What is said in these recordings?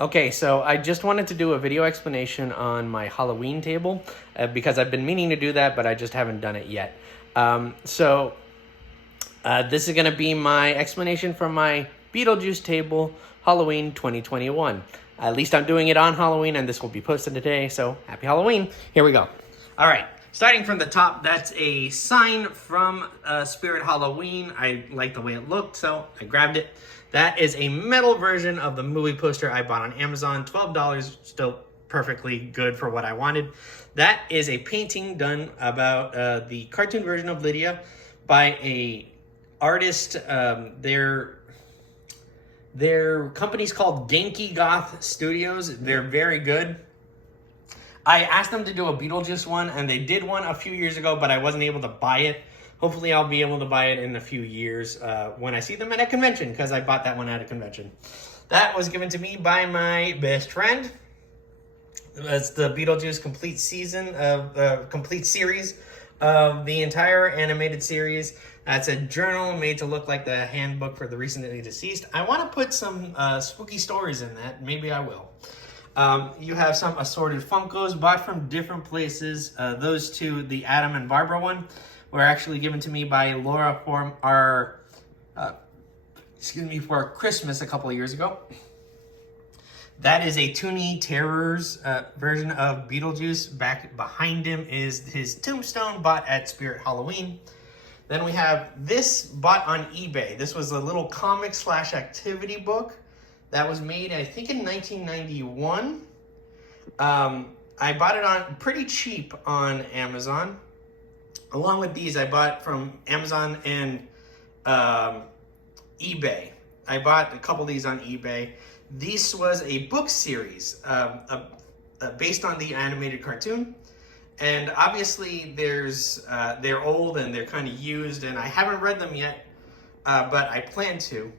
Okay, so I just wanted to do a video explanation on my Halloween table because I've been meaning to do that, but I just haven't done it yet. This is going to be my explanation for my Beetlejuice table Halloween 2021. At least I'm doing it on Halloween, and this will be posted today, so happy Halloween. Here we go. All right, starting from the top, that's a sign from Spirit Halloween. I like the way it looked, so I grabbed it. That is a metal version of the movie poster I bought on Amazon. $12, still perfectly good for what I wanted. That is a painting done about the cartoon version of Lydia by a artist. Their company's called Genki Goth Studios. They're very good. I asked them to do a Beetlejuice one, and they did one a few years ago, but I wasn't able to buy it. Hopefully I'll be able to buy it in a few years when I see them at a convention, because I bought that one at a convention. That was given to me by my best friend. It's the Beetlejuice complete series of the entire animated series. That's a journal made to look like the handbook for the recently deceased. I want to put some spooky stories in that. Maybe I will. You have some assorted Funkos bought from different places. Those two, the Adam and Barbara one, were actually given to me by Laura for our, for Christmas a couple of years ago. That is a Toonie Terrors version of Beetlejuice. Back behind him is his tombstone bought at Spirit Halloween. Then we have this bought on eBay. This was a little comic / activity book that was made, I think, in 1991. I bought it on pretty cheap on Amazon. Along with these, I bought from Amazon and eBay. I bought a couple of these on eBay. This was a book series based on the animated cartoon. And obviously, they're old and they're kind of used, and I haven't read them yet, but I plan to.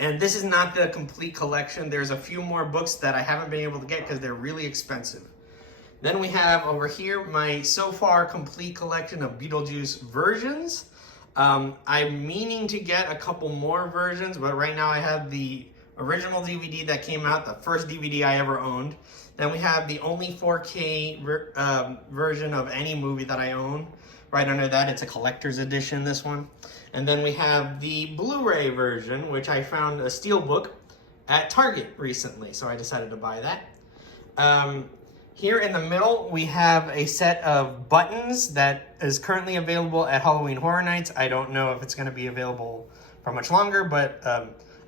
And this is not the complete collection. There's a few more books that I haven't been able to get because they're really expensive. Then we have over here my so far complete collection of Beetlejuice versions. I'm meaning to get a couple more versions, but right now I have the original DVD that came out, the first DVD I ever owned. Then we have the only 4K version of any movie that I own. Right under that, it's a collector's edition, this one. And then we have the Blu-ray version, which I found a steelbook at Target recently, so I decided to buy that. Here in the middle, we have a set of buttons that is currently available at Halloween Horror Nights. I don't know if it's going to be available for much longer, but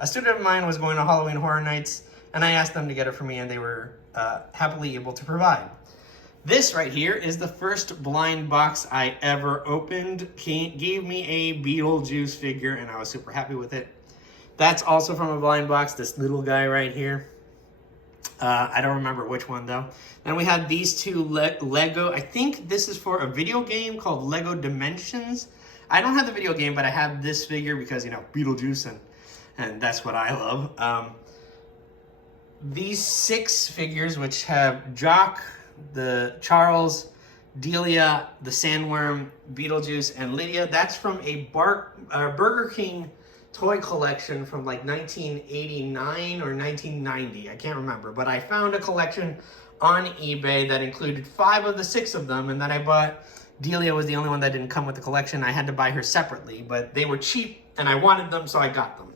a student of mine was going to Halloween Horror Nights, and I asked them to get it for me, and they were happily able to provide. This right here is the first blind box I ever opened. Gave me a Beetlejuice figure, and I was super happy with it. That's also from a blind box, this little guy right here. I don't remember which one, though. Then we have these two Lego. I think this is for a video game called Lego Dimensions. I don't have the video game, but I have this figure because, you know, Beetlejuice, and that's what I love. These 6 figures, which have Jock, the Charles, Delia, the Sandworm, Beetlejuice, and Lydia. That's from a Burger King toy collection from like 1989 or 1990. I can't remember, but I found a collection on eBay that included 5 of the 6 of them, and then I bought Delia was the only one that didn't come with the collection. I had to buy her separately, but they were cheap and I wanted them, so I got them.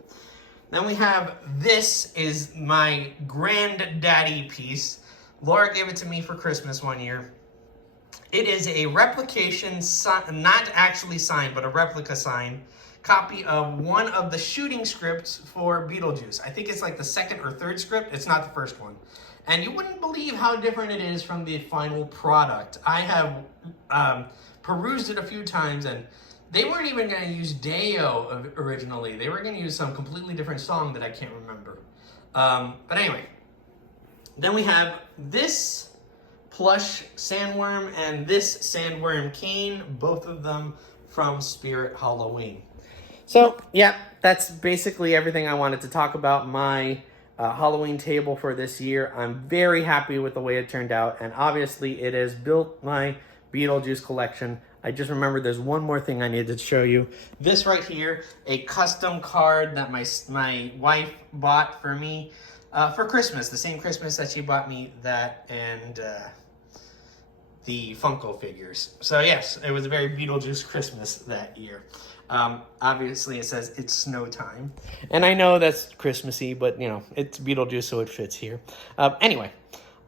Then we have, this is my granddaddy piece. Laura gave it to me for Christmas one year. It is a replication, not actually signed, but a replica signed copy of one of the shooting scripts for Beetlejuice. I think it's like the 2nd or 3rd script. It's not the first one. And you wouldn't believe how different it is from the final product. I have perused it a few times, and they weren't even going to use Deo originally. They were going to use some completely different song that I can't remember. But anyway, then we have this plush sandworm and this sandworm cane, both of them from Spirit Halloween. So, yeah, that's basically everything I wanted to talk about my Halloween table for this year. I'm very happy with the way it turned out, and obviously it has built my Beetlejuice collection. I just remembered there's one more thing I needed to show you. This right here, a custom card that my wife bought for me. for Christmas, the same Christmas that she bought me that and the Funko figures. So yes, it was a very Beetlejuice Christmas that year. Obviously, it says it's snow time, and I know that's Christmassy, but you know it's Beetlejuice, so it fits here. Anyway,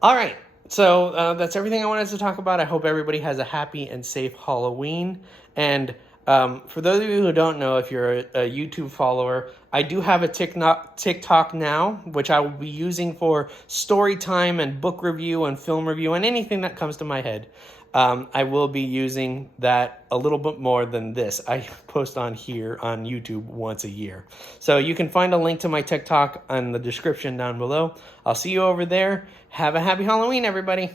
all right. So that's everything I wanted to talk about. I hope everybody has a happy and safe Halloween. And for those of you who don't know, if you're a YouTube follower, I do have a TikTok now, which I will be using for story time and book review and film review and anything that comes to my head. I will be using that a little bit more than this. I post on here on YouTube once a year. So you can find a link to my TikTok in the description down below. I'll see you over there. Have a happy Halloween, everybody.